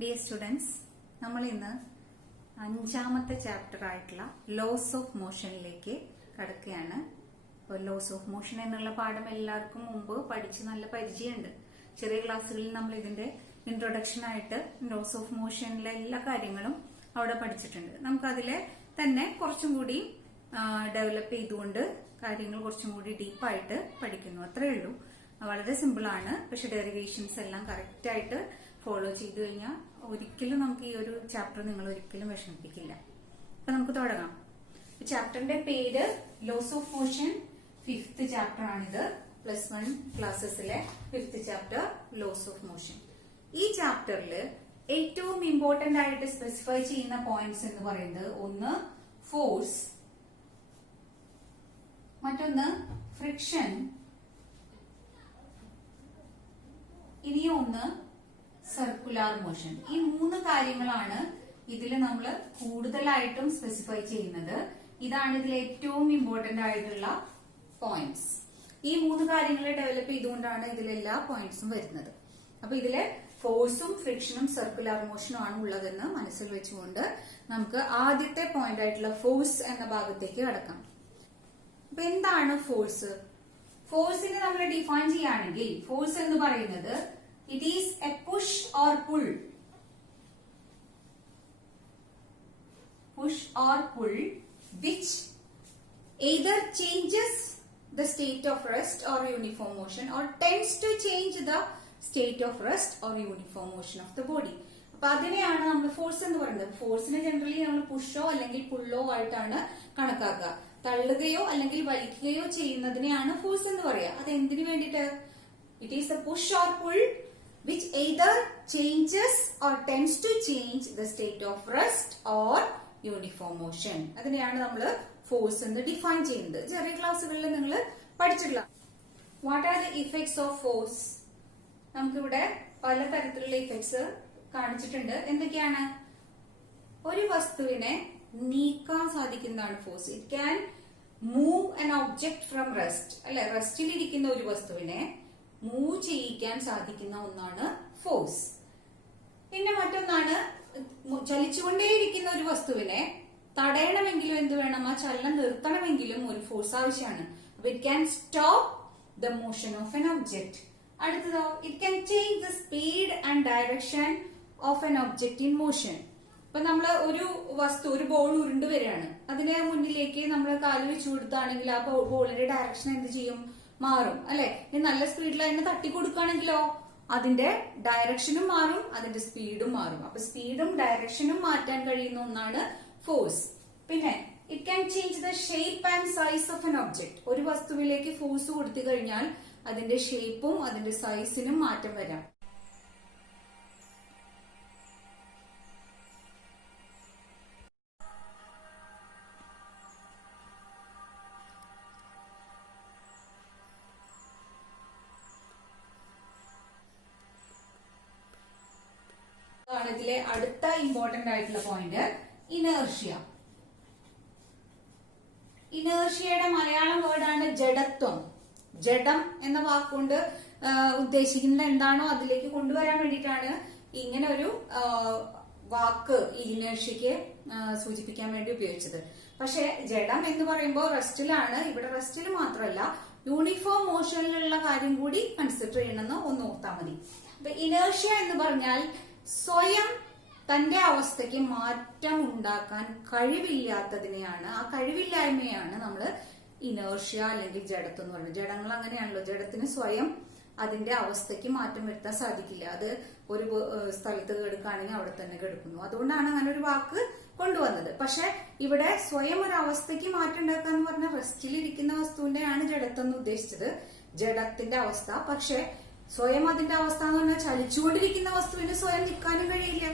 Dear students, നമ്മൾ ഇന്ന് അഞ്ചാമത്തെ ചാപ്റ്റർ ആയിട്ടുള്ള ലോസ് ഓഫ് മോഷനിലേക്ക് കടക്കുകയാണ്. അപ്പോൾ ലോസ് ഓഫ് മോഷൻ എന്നുള്ള പാഠം എല്ലാവർക്കും മുമ്പ് പഠിച്ച് നല്ല പരിചയമുണ്ട്. ചെറിയ ക്ലാസ്സുകളിൽ നമ്മൾ ഇതിന്റെ ഇൻട്രൊഡക്ഷൻ ആയിട്ട് ലോസ് ഓഫ് മോഷനിലെ എല്ലാ കാര്യങ്ങളും അവിടെ പഠിച്ചിട്ടുണ്ട്. നമുക്കതിലെ തന്നെ കുറച്ചും കൂടി ഡെവലപ്പ് ചെയ്തുകൊണ്ട് കാര്യങ്ങൾ കുറച്ചും കൂടി ഡീപ്പായിട്ട് പഠിക്കുന്നു. അത്രേ ഉള്ളൂ. വളരെ സിമ്പിൾ ആണ്. പക്ഷെ ഡെറിവേഷൻസ് എല്ലാം കറക്റ്റ് ആയിട്ട് ഫോളോ ചെയ്തു കഴിഞ്ഞാൽ ഒരിക്കലും നമുക്ക് ഈ ഒരു ചാപ്റ്റർ നിങ്ങൾ ഒരിക്കലും വിഷമിപ്പിക്കില്ല. അപ്പൊ നമുക്ക് തുടങ്ങാം. ചാപ്റ്ററിന്റെ പേര് loss of motion, 5th chapter ആണിത്. +1 ക്ലാസ്സസിലെ 5th chapter laws of motion. ഈ ചാപ്റ്ററിൽ ഏറ്റവും ഇമ്പോർട്ടന്റ് ആയിട്ട് സ്പെസിഫൈ ചെയ്യുന്ന പോയിന്റ്സ് എന്ന് പറയുന്നത് ഒന്ന് ഫോഴ്സ്, മറ്റൊന്ന് ഫ്രിക്ഷൻ, ഇനിയും ഒന്ന് സർക്കുലാർ മോഷൻ. ഈ 3 കാര്യങ്ങളാണ് ഇതിൽ നമ്മൾ കൂടുതലായിട്ടും സ്പെസിഫൈ ചെയ്യുന്നത്. ഇതാണ് ഇതിൽ ഏറ്റവും ഇമ്പോർട്ടന്റ് ആയിട്ടുള്ള പോയിന്റ്സ്. ഈ 3 കാര്യങ്ങളെ ഡെവലപ്പ് ചെയ്തുകൊണ്ടാണ് ഇതിലെല്ലാ പോയിന്റ്സും വരുന്നത്. അപ്പൊ ഇതില് ഫോഴ്സും ഫ്രിക്ഷനും സർക്കുലാർ മോഷനും ആണ് ഉള്ളതെന്ന് മനസ്സിൽ വെച്ചുകൊണ്ട് നമുക്ക് ആദ്യത്തെ പോയിന്റ് ആയിട്ടുള്ള ഫോഴ്സ് എന്ന ഭാഗത്തേക്ക് കടക്കാം. അപ്പൊ എന്താണ് ഫോഴ്സ്? ഫോഴ്സിനെ നമ്മൾ ഡിഫൈൻ ചെയ്യുകയാണെങ്കിൽ ഫോഴ്സ് എന്ന് പറയുന്നത് it is a push or pull. Push or pull which either changes the state of rest or uniform motion or tends to change the state of rest or uniform motion of the body. അപ്പൊ അതിനെയാണ് നമ്മൾ force എന്ന് പറയുന്നത്. ഫോഴ്സിനെ generally നമ്മൾ പുഷോ അല്ലെങ്കിൽ പുള്ളോ ആയിട്ടാണ് കണക്കാക്കുക. തള്ളുകയോ അല്ലെങ്കിൽ വലിക്കുകയോ ചെയ്യുന്നതിനെയാണ് ഫോഴ്സ് എന്ന് പറയുക. അത് എന്തിനു വേണ്ടിയിട്ട്? It is A push or pull which either changes or tends to change the state of rest or uniform motion. അതിനെയാണ് നമ്മൾ ഫോഴ്സ് എന്ന് ഡിഫൈൻ ചെയ്യുന്നത്. ചെറിയ ക്ലാസ്സുകളിൽ നിങ്ങൾ പഠിച്ചിട്ടില്ല. What are the effects of force? നമുക്കിവിടെ പലതരത്തിലുള്ള ഇഫക്ട്സ് കാണിച്ചിട്ടുണ്ട്. എന്തൊക്കെയാണ്? ഒരു വസ്തുവിനെ നീക്കാൻ സാധിക്കുന്നതാണ് force. It can move an object from rest. അല്ലെ, റെസ്റ്റിലിരിക്കുന്ന ഒരു വസ്തുവിനെ മൂവ് ചെയ്യിക്കാൻ സാധിക്കുന്ന ഒന്നാണ് ഫോഴ്സ്. പിന്നെ മറ്റൊന്നാണ് ചലിച്ചുകൊണ്ടേയിരിക്കുന്ന ഒരു വസ്തുവിനെ തടയണമെങ്കിലും എന്ത് വേണം? ആ ചലനം നിർത്തണമെങ്കിലും ഒരു ഫോഴ്സ് ആവശ്യമാണ്. അപ്പൊ it can stop the motion of an object. അടുത്തതോ, it can change the speed and direction of an object in motion. ഇപ്പൊ നമ്മള് ഒരു വസ്തു, ഒരു ബോൾ ഉരുണ്ടു വരികയാണ്. അതിനെ മുന്നിലേക്ക് നമ്മൾ കാല് വെച്ചു കൊടുത്താണെങ്കിൽ ആ ബോളിന്റെ ഡയറക്ഷൻ എന്ത് ചെയ്യും? മാറും. അല്ലെ, ഇനി നല്ല സ്പീഡിൽ അതിനെ തട്ടിക്കൊടുക്കുകയാണെങ്കിലോ അതിന്റെ ഡയറക്ഷനും മാറും, അതിന്റെ സ്പീഡും മാറും. അപ്പൊ സ്പീഡും ഡയറക്ഷനും മാറ്റാൻ കഴിയുന്ന ഒന്നാണ് ഫോഴ്സ്. പിന്നെ it can change the shape and size of an object. ഒരു വസ്തുവിലേക്ക് ഫോഴ്സ് കൊടുത്തു കഴിഞ്ഞാൽ അതിന്റെ ഷേപ്പും അതിന്റെ സൈസിനും മാറ്റം വരാം. ഇതിലെ അടുത്ത ഇമ്പോർട്ടന്റ് ആയിട്ടുള്ള പോയിന്റ് ഇനേർഷ്യ. ഇനേർഷ്യയുടെ മലയാളം വേർഡാണ് ജഡത്വം. ജഡം എന്ന വാക്കുകൊണ്ട് ഉദ്ദേശിക്കുന്നത് എന്താണോ അതിലേക്ക് കൊണ്ടുവരാൻ വേണ്ടിയിട്ടാണ് ഇങ്ങനെ ഒരു വാക്ക് ഇനേർഷ്യക്ക് സൂചിപ്പിക്കാൻ വേണ്ടി ഉപയോഗിച്ചത്. പക്ഷെ ജഡം എന്ന് പറയുമ്പോൾ റെസ്റ്റിലാണ്. ഇവിടെ റെസ്റ്റിൽ മാത്രമല്ല, യൂണിഫോം മോഷനിലുള്ള കാര്യം കൂടി കൺസിഡർ ചെയ്യണമെന്ന് ഒന്ന് ഓർത്താൽ മതി. അപ്പൊ ഇനേർഷ്യ എന്ന് പറഞ്ഞാൽ സ്വയം തന്റെ അവസ്ഥയ്ക്ക് മാറ്റം ഉണ്ടാക്കാൻ കഴിവില്ലാത്തതിനെയാണ്, ആ കഴിവില്ലായ്മയാണ് നമ്മൾ ഇനേർഷ്യ അല്ലെങ്കിൽ ജഡത്വം എന്ന് പറയുന്നത്. ജഡങ്ങൾ അങ്ങനെയാണല്ലോ, ജഡത്തിന് സ്വയം അതിന്റെ അവസ്ഥയ്ക്ക് മാറ്റം വരുത്താൻ സാധിക്കില്ല. അത് ഒരു സ്ഥലത്ത് കിടക്കുകയാണെങ്കിൽ അവിടെ തന്നെ കിടക്കുന്നു. അതുകൊണ്ടാണ് അങ്ങനെ ഒരു വാക്ക് കൊണ്ടുവന്നത്. പക്ഷെ ഇവിടെ സ്വയം ഒരു അവസ്ഥയ്ക്ക് മാറ്റം ഉണ്ടാക്കുക എന്ന് പറഞ്ഞാൽ റെസ്റ്റിലിരിക്കുന്ന വസ്തുവിന്റെയാണ് ജഡത്വം എന്ന് ഉദ്ദേശിച്ചത്, ജഡത്തിന്റെ അവസ്ഥ. പക്ഷെ സ്വയം അതിന്റെ അവസ്ഥ എന്ന് പറഞ്ഞാൽ ചലിച്ചുകൊണ്ടിരിക്കുന്ന വസ്തുവിന് സ്വയം നിൽക്കാനും കഴിയില്ല.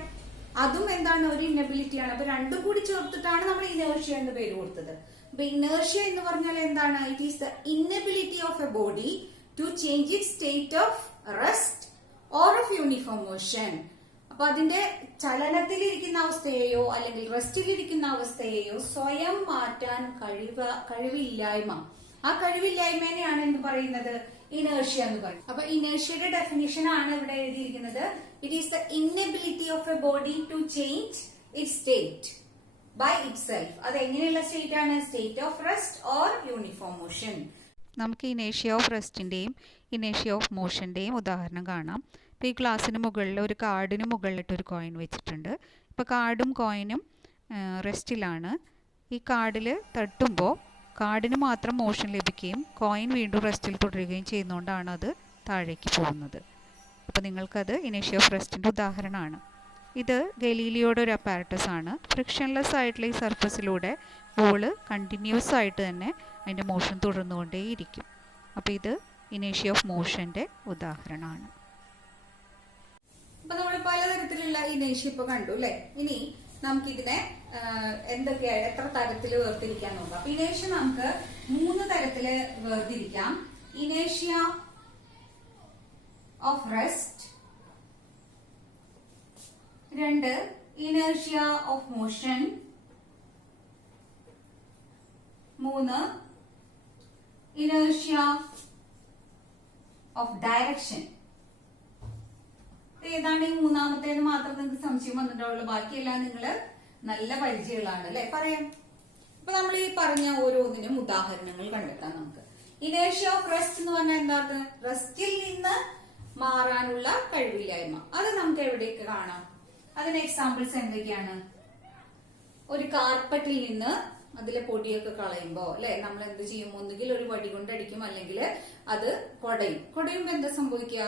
അതും എന്താണ്? ഒരു ഇന്നബിലിറ്റിയാണ്. അപ്പൊ രണ്ടും കൂടി ചേർത്തിട്ടാണ് നമ്മൾ ഇനേർഷ്യ എന്ന് പേര് കൊടുത്തത്. അപ്പൊ ഇനേർഷ്യ എന്ന് പറഞ്ഞാൽ എന്താണ്? It is the inability of a body to change it state of rest or of uniform motion. അപ്പൊ അതിന്റെ ചലനത്തിലിരിക്കുന്ന അവസ്ഥയെയോ അല്ലെങ്കിൽ റെസ്റ്റിലിരിക്കുന്ന അവസ്ഥയെയോ സ്വയം മാറ്റാൻ കഴിവില്ലായ്മ. ആ കഴിവില്ലായ്മേനെയാണ് എന്ത് പറയുന്നത്? ഇനേർഷ്യ എന്ന് പറയും. അപ്പൊ ഇനേർഷ്യയുടെ ഡെഫിനിഷൻ ആണ് ഇവിടെ എഴുതിയിരിക്കുന്നത്. It is the inability of a body to change its state by itself. അത് എങ്ങനെയുള്ള സ്റ്റേറ്റ് ആണ്? State of rest or uniform motion. നമുക്ക് ഇനേഷ്യ ഓഫ് റെസ്റ്റിൻ്റെയും ഇനേഷ്യ ഓഫ് മോഷൻ്റെയും ഉദാഹരണം കാണാം. ഇപ്പോൾ ഈ ക്ലാസ്സിന് മുകളിൽ ഒരു കാർഡിന് മുകളിലിട്ടൊരു കോയിൻ വെച്ചിട്ടുണ്ട്. ഇപ്പോൾ കാർഡും കോയിനും റെസ്റ്റിലാണ്. ഈ കാർഡിൽ തട്ടുമ്പോൾ കാർഡിന് മാത്രം മോഷൻ ലഭിക്കുകയും കോയിൻ വീണ്ടും റെസ്റ്റിൽ തുടരുകയും ചെയ്യുന്നതുകൊണ്ടാണ് അത് താഴേക്ക് പോകുന്നത്. അപ്പോൾ നിങ്ങൾക്കത് ഇനേഷ്യ ഓഫ് റെസ്റ്റിൻ്റെ ഉദാഹരണമാണ്. ഇത് ഗലീലിയോയുടെ ഒരു അപ്പാരറ്റസ് ആണ്. ഫ്രിക്ഷൻലെസ് ആയിട്ടുള്ള ഈ സർഫസിലൂടെ ബോള് കണ്ടിന്യൂസ് ആയിട്ട് തന്നെ അതിൻ്റെ മോഷൻ തുടർന്നുകൊണ്ടേയിരിക്കും. അപ്പോൾ ഇത് ഇനേഷ്യ ഓഫ് മോഷൻ്റെ ഉദാഹരണമാണ്. അപ്പൊ നമ്മൾ പലതരത്തിലുള്ള ഇനേഷ്യ ഇപ്പൊ കണ്ടു അല്ലെ. ഇനി നമുക്കിതിനെ എന്തൊക്കെയാണ്, എത്ര തരത്തിൽ വേർതിരിക്കാൻ നോക്കാം. അപ്പൊ ഇനേഷ്യ നമുക്ക് 3 തരത്തില് വേർതിരിക്കാം. ഇനേഷ്യ of rest, 2 ഇനേഷ്യ of motion, 3 ഇനേഷ്യ of direction. ഏതാണ് ഈ മൂന്നാമത്തേന്ന് മാത്രം നിങ്ങൾക്ക് സംശയം വന്നിട്ടുള്ളൂ. ബാക്കിയെല്ലാം നിങ്ങൾ നല്ല പരിചയമുള്ളതാണ് അല്ലെ. പറയാം. അപ്പൊ നമ്മൾ ഈ പറഞ്ഞ ഓരോന്നിനും ഉദാഹരണങ്ങൾ കണ്ടെത്താം നമുക്ക്. ഇനേഷ്യ ഓഫ് റെസ്റ്റ് എന്ന് പറഞ്ഞാൽ എന്താണ്? റെസ്റ്റിൽ നിന്ന് മാറാനുള്ള കഴിവില്ലായ്മ. അത് നമുക്ക് എവിടെയൊക്കെ കാണാം? അതിന് എക്സാമ്പിൾസ് എന്തൊക്കെയാണ്? ഒരു കാർപ്പറ്റിൽ നിന്ന് അതിലെ പൊടിയൊക്കെ കളയുമ്പോ അല്ലെ നമ്മൾ എന്ത് ചെയ്യും? ഒന്നുകിൽ ഒരു വടി കൊണ്ട് അടിക്കും, അല്ലെങ്കിൽ അത് കുടയുമ്പോ എന്താ സംഭവിക്കുക?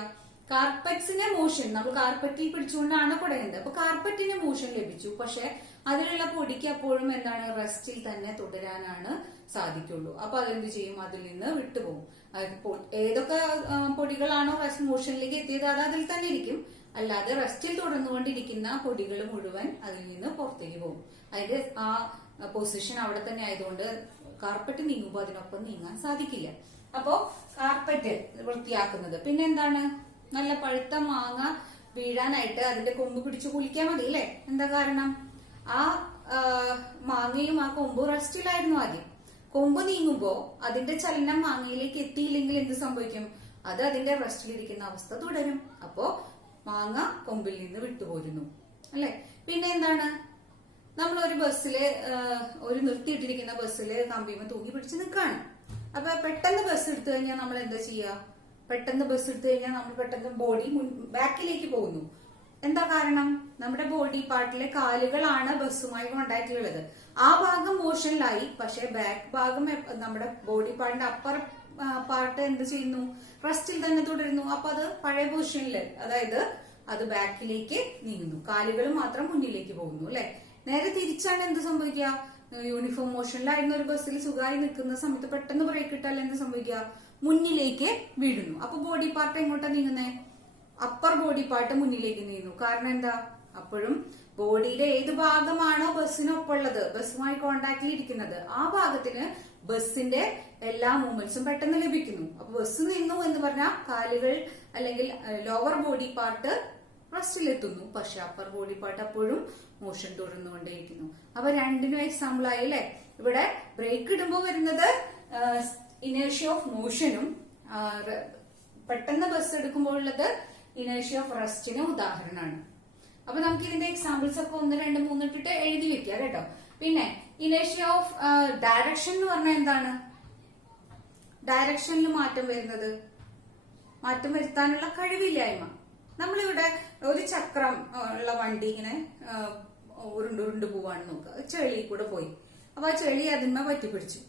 കാർപ്പറ്റ്സിന്റെ മോഷൻ, നമ്മൾ കാർപ്പറ്റിൽ പിടിച്ചുകൊണ്ടാണ് കുടയുന്നത്. അപ്പൊ കാർപ്പറ്റിന് മോഷൻ ലഭിച്ചു, പക്ഷെ അതിലുള്ള പൊടിക്ക് അപ്പോഴും എന്താണ്? റെസ്റ്റിൽ തന്നെ തുടരാനാണ് സാധിക്കുള്ളൂ. അപ്പൊ അതെന്ത് ചെയ്യും? അതിൽ നിന്ന് വിട്ടുപോകും. ഏതൊക്കെ പൊടികളാണോ റെസ്റ്റ് മോഷനിലേക്ക് എത്തിയത് അത് അതിൽ തന്നെ ഇരിക്കും. അല്ലാതെ റെസ്റ്റിൽ തുടർന്നുകൊണ്ടിരിക്കുന്ന പൊടികൾ മുഴുവൻ അതിൽ നിന്ന് പുറത്തേക്ക് പോകും. അതിന്റെ ആ പൊസിഷൻ അവിടെ തന്നെ ആയതുകൊണ്ട് കാർപ്പറ്റ് നീങ്ങുമ്പോൾ അതിനൊപ്പം നീങ്ങാൻ സാധിക്കില്ല. അപ്പോ കാർപ്പറ്റ് വൃത്തിയാക്കുന്നത്. പിന്നെ എന്താണ്? നല്ല പഴുത്ത മാങ്ങ വീഴാനായിട്ട് അതിന്റെ കൊമ്പ് പിടിച്ച് കുലിക്കാൻ മതി അല്ലെ. എന്താ കാരണം? ആ മാങ്ങയും ആ കൊമ്പ് റെസ്റ്റിലായിരുന്നു ആദ്യം. കൊമ്പ് നീങ്ങുമ്പോ അതിന്റെ ചലനം മാങ്ങയിലേക്ക് എത്തിയില്ലെങ്കിൽ എന്ത് സംഭവിക്കും? അത് അതിന്റെ റെസ്റ്റിലിരിക്കുന്ന അവസ്ഥ തുടരും. അപ്പോ മാങ്ങ കൊമ്പിൽ നിന്ന് വിട്ടുപോരുന്നു അല്ലെ. പിന്നെ എന്താണ്? നമ്മൾ ഒരു ബസ്സില്, ഒരു നിർത്തിയിട്ടിരിക്കുന്ന ബസ്സില് കമ്പിമ തൂങ്ങി പിടിച്ച് നിൽക്കാണ്. അപ്പൊ പെട്ടെന്ന് ബസ് എടുത്തു കഴിഞ്ഞാൽ നമ്മൾ എന്താ ചെയ്യുക? പെട്ടെന്ന് നമ്മൾ പെട്ടെന്ന് ബോഡി ബാക്കിലേക്ക് പോകുന്നു. എന്താ കാരണം? നമ്മുടെ ബോഡി പാർട്ടിലെ കാലുകളാണ് ബസ്സുമായി കോണ്ടാക്ട് ഉള്ളത്. ആ ഭാഗം മോഷനിലായി, പക്ഷെ ബാക്ക് ഭാഗം നമ്മുടെ ബോഡി പാർട്ടിന്റെ അപ്പർ പാർട്ട് എന്ത് ചെയ്യുന്നു? റെസ്റ്റിൽ തന്നെ തുടരുന്നു. അപ്പൊ അത് പഴയ പൊസിഷനില്, അതായത് അത് ബാക്കിലേക്ക് നീങ്ങുന്നു. കാലുകൾ മാത്രം മുന്നിലേക്ക് പോകുന്നു അല്ലെ. നേരെ തിരിച്ചാണ് എന്ത് സംഭവിക്കുക? യൂണിഫോം മോഷനിലായിരുന്ന ഒരു ബസ്സിൽ സുഖമായി നിൽക്കുന്ന സമയത്ത് പെട്ടെന്ന് ബ്രേക്ക് ഇട്ടാൽ എന്ത് സംഭവിക്കുക? മുന്നിലേക്ക് വീഴുന്നു. അപ്പൊ ബോഡി പാർട്ട് എങ്ങോട്ടാ നീങ്ങുന്നേ? അപ്പർ ബോഡി പാർട്ട് മുന്നിലേക്ക് നീങ്ങുന്നു. കാരണം എന്താ? അപ്പോഴും ബോഡിയുടെ ഏത് ഭാഗമാണോ ബസ്സിനൊപ്പമുള്ളത്, ബസ്സുമായി കോണ്ടാക്റ്റിൽ ഇരിക്കുന്നത്, ആ ഭാഗത്തിന് ബസ്സിന്റെ എല്ലാ മൂവ്മെന്റ്സും പെട്ടെന്ന് ലഭിക്കുന്നു. അപ്പൊ ബസ് നിന്നു എന്ന് പറഞ്ഞാൽ കാലുകൾ അല്ലെങ്കിൽ ലോവർ ബോഡി പാർട്ട് റെസ്റ്റിലെത്തുന്നു, പക്ഷെ അപ്പർ ബോഡി പാർട്ട് അപ്പോഴും മോഷൻ തുടർന്നുകൊണ്ടേയിരിക്കുന്നു. അപ്പൊ രണ്ടിനും എക്സാമ്പിൾ ആയി അല്ലെ. ഇവിടെ ബ്രേക്ക് ഇടുമ്പോൾ വരുന്നത് ഇനേഷ്യ ഓഫ് മോഷനും പെട്ടെന്ന് ബസ് എടുക്കുമ്പോൾ ഉള്ളത് ഇനേഷ്യ ഓഫ് റെസ്റ്റിന് ഉദാഹരണമാണ്. അപ്പൊ നമുക്ക് ഇതിന്റെ എക്സാമ്പിൾസ് ഒക്കെ 1, 2, 3 ഇട്ടിട്ട് എഴുതി വെക്കാം കേട്ടോ. പിന്നെ ഇനേഷ്യ ഓഫ് ഡയറക്ഷൻ എന്ന് പറഞ്ഞാൽ എന്താണ്? ഡയറക്ഷനിൽ മാറ്റം വരുത്താനുള്ള കഴിവില്ലായ്മ. നമ്മളിവിടെ ഒരു ചക്രം ഉള്ള വണ്ടി ഇങ്ങനെ ഉരുണ്ട് പോവാണ് നോക്കുക. ചെളി കൂടെ പോയി. അപ്പൊ ആ ചെളി അതിന്മേ പറ്റിപ്പിടിച്ചു.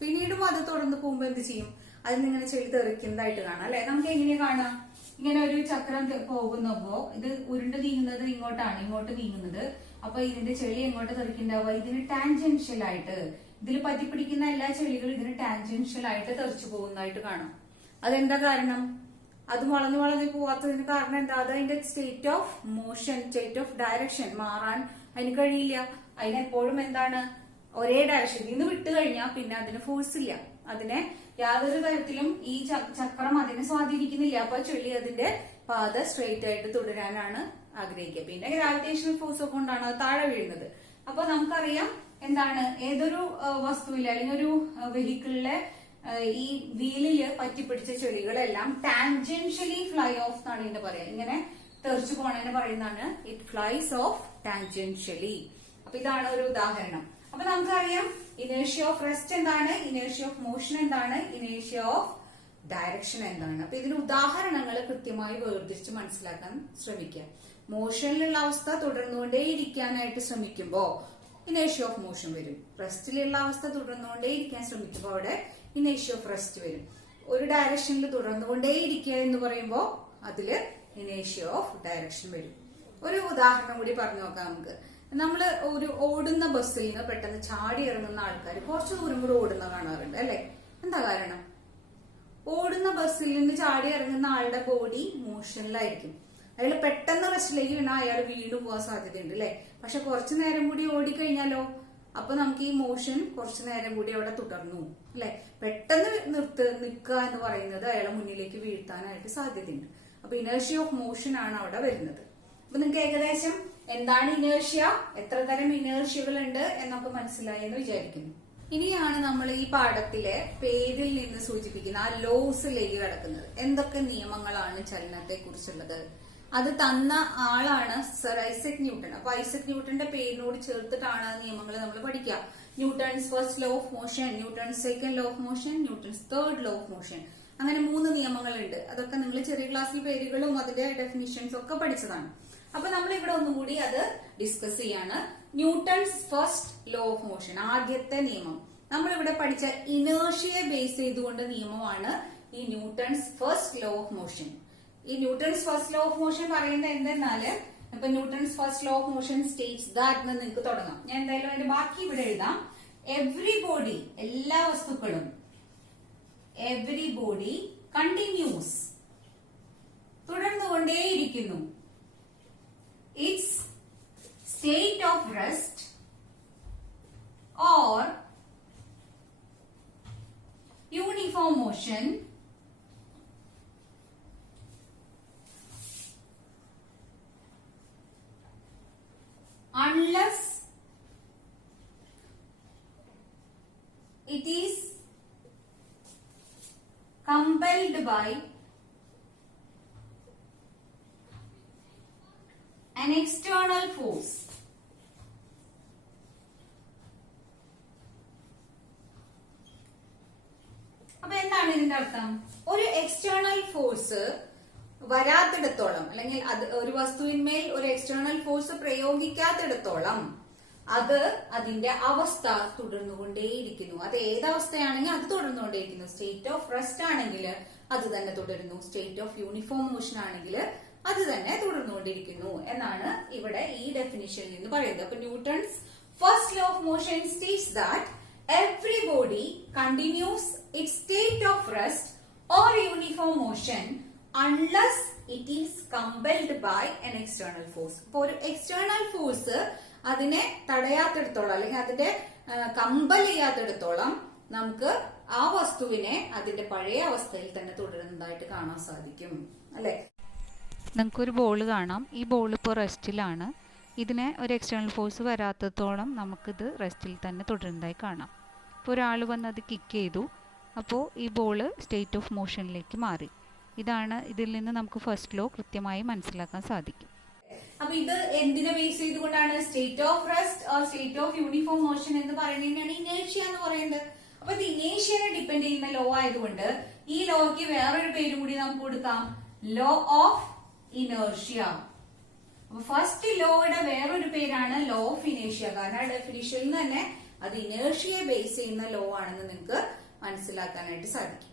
പിന്നീടും അത് തുടർന്ന് പോകുമ്പോ എന്ത് ചെയ്യും? അതിനിങ്ങനെ ചെളി തെറിക്കുന്നതായിട്ട് കാണാം അല്ലെ. നമുക്ക് എങ്ങനെ കാണാം? ഇങ്ങനെ ഒരു ചക്രം പോകുന്നപ്പോ ഇത് ഉരുണ്ട് നീങ്ങുന്നത് ഇങ്ങോട്ട് നീങ്ങുന്നത്. അപ്പൊ ഇതിന്റെ ചെളി എങ്ങോട്ട് തെറിക്കുണ്ടാവുക? ഇതിന് ടാൻജൻഷ്യൽ ആയിട്ട്, ഇതിൽ പറ്റിപ്പിടിക്കുന്ന എല്ലാ ചെളികളും ഇതിന് ടാൻജൻഷ്യൽ ആയിട്ട് തെറിച്ചു പോകുന്നതായിട്ട് കാണാം. അതെന്താ കാരണം? അത് വളഞ്ഞു പോവാത്തതിന് കാരണം എന്താ? അത് അതിന്റെ state of motion, state of direction മാറാൻ അതിന് കഴിയില്ല. അതിനെപ്പോഴും എന്താണ്? ഒരേ ഡയറക്ഷനിൽ നിന്ന് വിട്ടു കഴിഞ്ഞാൽ പിന്നെ അതിന് ഫോഴ്സ് ഇല്ല. അതിനെ യാതൊരു തരത്തിലും ഈ ചക്രം അതിനെ സ്വാധീനിക്കുന്നില്ല. അപ്പൊ ചെളി അതിന്റെ പാത സ്ട്രെയിറ്റ് ആയിട്ട് തുടരാനാണ് ആഗ്രഹിക്കുക. പിന്നെ ഗ്രാവിറ്റേഷണൽ ഫോഴ്സ് ഒക്കെ കൊണ്ടാണ് അത് താഴെ വീഴുന്നത്. അപ്പൊ നമുക്കറിയാം എന്താണ്? ഏതൊരു വസ്തുവിലെ അല്ലെങ്കിൽ ഒരു വെഹിക്കിളിലെ ഈ വീലില് പറ്റിപ്പിടിച്ച ചെളികളെല്ലാം ടാൻജൻഷ്യലി ഫ്ലൈ ഓഫ് എന്നാണ് ഇതിന്റെ പറയാ. ഇങ്ങനെ തെറിച്ചു പോണതിന് പറയുന്നതാണ് ഇറ്റ് ഫ്ലൈസ് ഓഫ് ടാൻജൻഷ്യലി. അപ്പൊ ഇതാണ് ഒരു ഉദാഹരണം. അപ്പൊ നമുക്കറിയാം ഇനേഷ്യ ഓഫ് റെസ്റ്റ് എന്താണ്, ഇനേഷ്യ ഓഫ് മോഷൻ എന്താണ്, ഇനേഷ്യ ഓഫ് ഡയറക്ഷൻ എന്താണ്. അപ്പൊ ഇതിന് ഉദാഹരണങ്ങൾ കൃത്യമായി വേർതിരിച്ച് മനസ്സിലാക്കാൻ ശ്രമിക്കുക. മോഷനിലുള്ള അവസ്ഥ തുടർന്നുകൊണ്ടേ ഇരിക്കാനായിട്ട് ശ്രമിക്കുമ്പോ ഇനേഷ്യ ഓഫ് മോഷൻ വരും. റെസ്റ്റിലുള്ള അവസ്ഥ തുടർന്നുകൊണ്ടേ ഇരിക്കാൻ ശ്രമിക്കുമ്പോൾ അവിടെ ഇനേഷ്യ ഓഫ് റെസ്റ്റ് വരും. ഒരു ഡയറക്ഷനിൽ തുടർന്നുകൊണ്ടേ ഇരിക്കുക എന്ന് പറയുമ്പോൾ അതില് ഇനേഷ്യ ഓഫ് ഡയറക്ഷൻ വരും. ഒരു ഉദാഹരണം കൂടി പറഞ്ഞു നോക്കാം നമുക്ക്. നമ്മള് ഒരു ഓടുന്ന ബസ്സിൽ നിന്ന് പെട്ടെന്ന് ചാടി ഇറങ്ങുന്ന ആൾക്കാർ കുറച്ചു ദൂരം കൂടെ ഓടുന്ന കാണാറുണ്ട് അല്ലെ? എന്താ കാരണം? ഓടുന്ന ബസ്സിൽ നിന്ന് ചാടി ഇറങ്ങുന്ന ആളുടെ ബോഡി മോഷനിലായിരിക്കും. അയാൾ പെട്ടെന്ന് റെസ്റ്റിലേക്ക് വീണാൽ അയാൾ വീണ്ടും പോകാൻ സാധ്യതയുണ്ട് അല്ലെ? പക്ഷെ കുറച്ചു നേരം കൂടി ഓടിക്കഴിഞ്ഞാലോ അപ്പൊ നമുക്ക് ഈ മോഷൻ കുറച്ചു നേരം കൂടി അവിടെ തുടർന്നു അല്ലെ? പെട്ടെന്ന് നിൽക്കുക എന്ന് പറയുന്നത് അയാളെ മുന്നിലേക്ക് വീഴ്ത്താനായിട്ട് സാധ്യതയുണ്ട്. അപ്പൊ ഇനേർഷ്യ ഓഫ് മോഷൻ ആണ് അവിടെ വരുന്നത്. അപ്പൊ നിങ്ങൾക്ക് ഏകദേശം എന്താണ് ഇനേർഷ്യ, എത്ര തരം ഇനേർഷ്യകൾ ഉണ്ട് എന്നൊക്കെ മനസ്സിലായി എന്ന് വിചാരിക്കുന്നു. ഇനിയാണ് നമ്മൾ ഈ പാഠത്തിലെ പേരിൽ നിന്ന് സൂചിപ്പിക്കുന്ന ആ ലോസിലേക്ക് കിടക്കുന്നത്. എന്തൊക്കെ നിയമങ്ങളാണ് ചലനത്തെ കുറിച്ചുള്ളത്? അത് തന്ന ആളാണ് സർ ഐസക് ന്യൂട്ടൺ. അപ്പൊ ഐസക് ന്യൂട്ടന്റെ പേരിനോട് ചേർത്തിട്ടാണ് ആ നിയമങ്ങൾ നമ്മൾ പഠിക്കുക. Newton's first law of motion, Newton's second law of motion, Newton's third law of motion. അങ്ങനെ 3 നിയമങ്ങളുണ്ട്. അതൊക്കെ നിങ്ങൾ ചെറിയ ക്ലാസ്സിൽ പേരുകളും അതിന്റെ ഡെഫിനിഷൻസും ഒക്കെ പഠിച്ചതാണ്. അപ്പൊ നമ്മൾ ഇവിടെ ഒന്നുകൂടി അത് ഡിസ്കസ് ചെയ്യാണ്. Newton's first law of motion, ആദ്യത്തെ നിയമം. നമ്മളിവിടെ പഠിച്ച ഇനേർഷ്യയെ ബേസ് ചെയ്തുകൊണ്ട് നിയമമാണ് ഈ Newton's first law of motion. ഈ Newton's first law of motion പറയുന്നത് എന്തെന്നാല്, ഇപ്പൊ Newton's first law of motion states that എന്ന് നിങ്ങൾക്ക് തുടങ്ങാം. ഞാൻ എന്തായാലും അതിന്റെ ബാക്കി ഇവിടെ എഴുതാം. എവ്രി ബോഡി, എല്ലാ വസ്തുക്കളും, എവ്രി ബോഡി കണ്ടിന്യൂസ്, തുടർന്നുകൊണ്ടേയിരിക്കുന്നു. Its state of rest or uniform motion unless it is compelled by an external force. അപ്പൊ എന്താണ് ഇതിന്റെ അർത്ഥം? ഒരു എക്സ്റ്റേണൽ ഫോഴ്സ് വരാത്തിടത്തോളം, അല്ലെങ്കിൽ അത് ഒരു വസ്തുവിന്മേൽ ഒരു എക്സ്റ്റേണൽ ഫോഴ്സ് പ്രയോഗിക്കാത്തിടത്തോളം അത് അതിന്റെ അവസ്ഥ തുടർന്നുകൊണ്ടേയിരിക്കുന്നു. അത് ഏതവസ്ഥയാണെങ്കിൽ അത് തുടർന്നുകൊണ്ടേയിരിക്കുന്നു. സ്റ്റേറ്റ് ഓഫ് റെസ്റ്റ് ആണെങ്കിൽ അത് തന്നെ തുടരുന്നു. സ്റ്റേറ്റ് ഓഫ് യൂണിഫോം മോഷൻ ആണെങ്കിൽ അത് തന്നെ തുടർന്നുകൊണ്ടിരിക്കുന്നു എന്നാണ് ഇവിടെ ഈ ഡെഫിനിഷനിൽ നിന്ന് പറയുന്നത്. അപ്പൊ Newton's first law of motion states that every body continues its state of rest or uniform motion unless it is compelled by an external force. അപ്പോൾ ഒരു എക്സ്റ്റേണൽ ഫോഴ്സ് അതിനെ തടയാത്തിടത്തോളം, അല്ലെങ്കിൽ അതിന്റെ കമ്പൽ ചെയ്യാത്തിടത്തോളം നമുക്ക് ആ വസ്തുവിനെ അതിന്റെ പഴയ അവസ്ഥയിൽ തന്നെ തുടരുന്നതായിട്ട് കാണാൻ സാധിക്കും അല്ലെ? നിങ്ങൾക്കൊരു ബോൾ കാണാം. ഈ ബോൾ ഇപ്പോൾ റെസ്റ്റിലാണ്. ഇതിനെ ഒരു എക്സ്റ്റേണൽ ഫോഴ്സ് വരാത്തത്തോളം നമുക്കിത് റെസ്റ്റിൽ തന്നെ തുടരുന്നതായി കാണാം. ഇപ്പോൾ ഒരാൾ വന്ന് അത് കിക്ക് ചെയ്തു, അപ്പോൾ ഈ ബോൾ സ്റ്റേറ്റ് ഓഫ് മോഷനിലേക്ക് മാറി. ഇതാണ് ഇതിൽ നിന്ന് നമുക്ക് ഫസ്റ്റ് ലോ കൃത്യമായി മനസ്സിലാക്കാൻ സാധിക്കും. അപ്പൊ ഇത് എന്തിനെ ബേസ് ചെയ്തുകൊണ്ടാണ്? State of rest or state of uniform motion എന്ന് പറയുന്നതിനാണ് ഇനേർഷ്യ എന്ന് പറയുന്നത്. അപ്പൊ ഇത് ഇനേർഷ്യനെ ഡിപ്പെൻഡ് ചെയ്യുന്ന ലോ ആയതുകൊണ്ട് ഈ ലോയ്ക്ക് വേറൊരു പേരും കൂടി നമുക്ക് കൊടുക്കാം, ലോ ഓഫ് ഇനേർഷ്യ. അപ്പൊ ഫസ്റ്റ് ലോയുടെ വേറൊരു പേരാണ് ലോ ഓഫ് ഇനേർഷ്യ. കാരണം ഡെഫിനിഷനിൽ തന്നെ അത് ഇനേർഷ്യയെ ബേസ് ചെയ്യുന്ന ലോ ആണെന്ന് നിങ്ങൾക്ക് മനസ്സിലാക്കാനായിട്ട് സാധിക്കും.